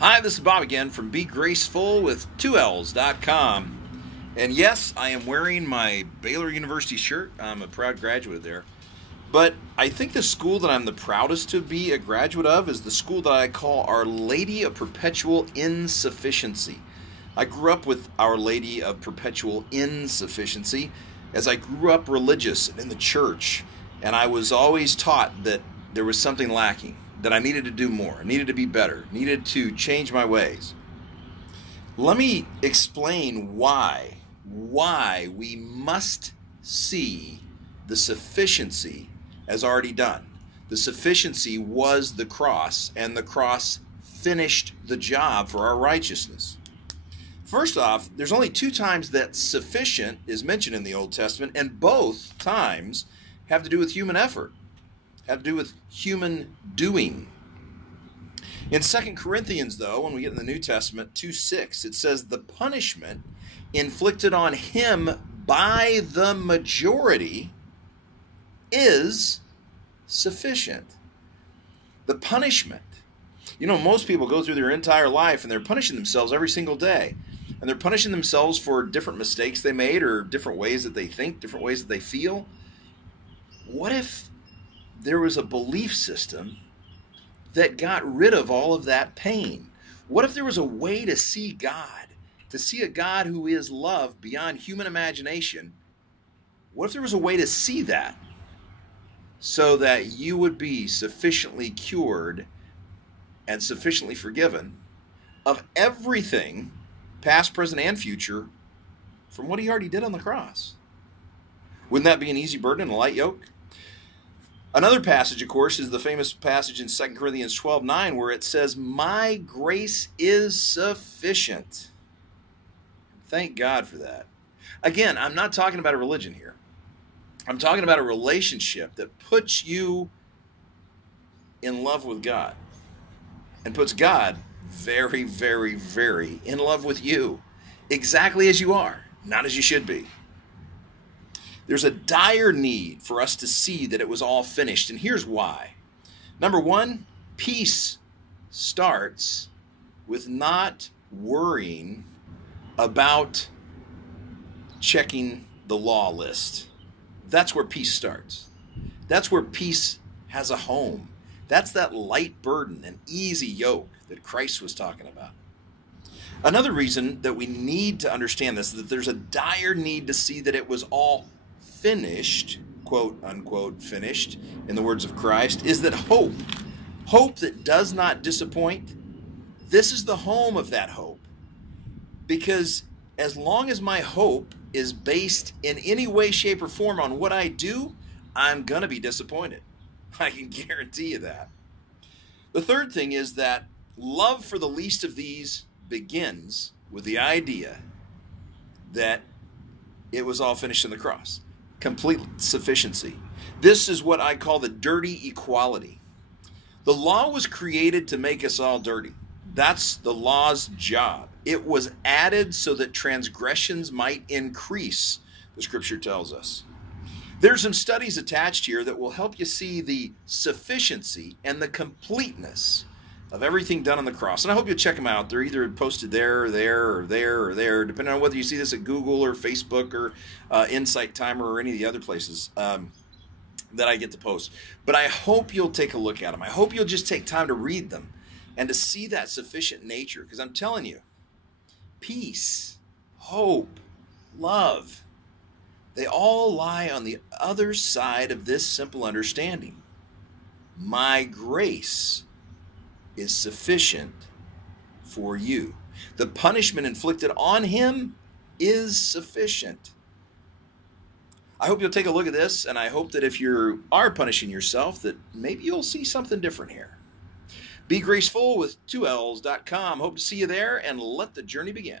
Hi, this is Bob again from Be Graceful with 2Ls.com. And yes, I am wearing my Baylor University shirt. I'm a proud graduate there. But I think the school that I'm the proudest to be a graduate of is the school that I call Our Lady of Perpetual Insufficiency. I grew up with Our Lady of Perpetual Insufficiency as I grew up religious and in the church. And I was always taught that there was something lacking, that I needed to do more, needed to be better, needed to change my ways. Let me explain why we must see the sufficiency as already done. The sufficiency was the cross, and the cross finished the job for our righteousness. First off, there's only 2 times that sufficient is mentioned in the Old Testament, and both times have to do with human effort, have to do with human doing. In 2 Corinthians, though, when we get in the New Testament, 2:6, it says, the punishment inflicted on him by the majority is sufficient. The punishment. You know, most people go through their entire life and they're punishing themselves every single day. And they're punishing themselves for different mistakes they made or different ways that they think, different ways that they feel. What if there was a belief system that got rid of all of that pain? What if there was a way to see God, to see a God who is love beyond human imagination? What if there was a way to see that so that you would be sufficiently cured and sufficiently forgiven of everything, past, present, and future, from what he already did on the cross? Wouldn't that be an easy burden and a light yoke? Another passage, of course, is the famous passage in 2 Corinthians 12:9, where it says, my grace is sufficient. Thank God for that. Again, I'm not talking about a religion here. I'm talking about a relationship that puts you in love with God and puts God very, very, very in love with you, exactly as you are, not as you should be. There's a dire need for us to see that it was all finished, and here's why. Number one, peace starts with not worrying about checking the law list. That's where peace starts. That's where peace has a home. That's that light burden and easy yoke that Christ was talking about. Another reason that we need to understand this is that there's a dire need to see that it was all finished, quote unquote finished, in the words of Christ, is that hope that does not disappoint, this is the home of that hope. Because as long as my hope is based in any way, shape, or form on what I do, I'm going to be disappointed. I can guarantee you that. The third thing is that love for the least of these begins with the idea that it was all finished in the cross. Complete sufficiency. This is what I call the dirty equality. The law was created to make us all dirty. That's the law's job. It was added so that transgressions might increase, the scripture tells us. There's some studies attached here that will help you see the sufficiency and the completeness of everything done on the cross. And I hope you'll check them out. They're either posted there, or there, or there, or there, depending on whether you see this at Google or Facebook or Insight Timer or any of the other places that I get to post. But I hope you'll take a look at them. I hope you'll just take time to read them and to see that sufficient nature. Because I'm telling you, peace, hope, love, they all lie on the other side of this simple understanding. My grace is sufficient for you. The punishment inflicted on him is sufficient. I hope you'll take a look at this, and I hope that if you are punishing yourself, that maybe you'll see something different here. Be graceful with 2Ls.com. Hope to see you there, and let the journey begin.